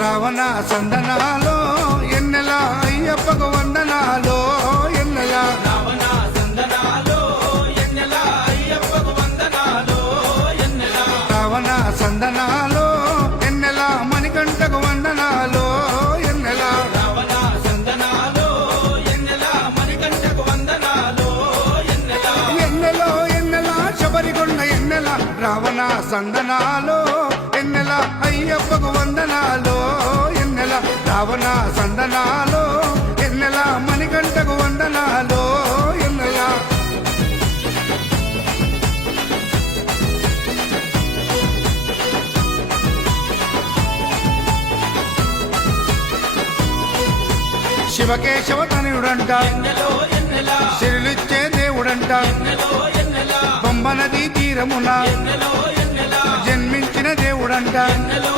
రావణ సందనాలో ఎన్నెల అయ్యప్పకు వందనాలో ఎన్నెల రావణ సందనాలో ఎన్నెల అయ్యప్పకు వందనాలో ఎన్నెల రావణ సందనాలో ఎన్నెల మణికంఠకు వందనాలో ఎన్నెల రావణ సందనాలో ఎన్నెల మణికంఠకు వందనాలో ఎన్నెల ఎన్నెలో ఎన్నెల శబరికొండ ఎన్నెల రావణ సందనాలో ఎన్నెల అయ్యప్పకు వందనాలో ఎన్నెల రావణ సందనాలో ఎన్నెల మణికంఠకు వందనాలో ఎన్నెల శివకేశవ తనయుడంట ఎన్నెలో ఎన్నెల సిరులిచ్చే దేవుడంట ఎన్నెలో ఎన్నెల పంబ నదీ తీరమున ఎన్నెలో ఎన్నెల జన్మించిన దేవుడంట ఎన్నెలో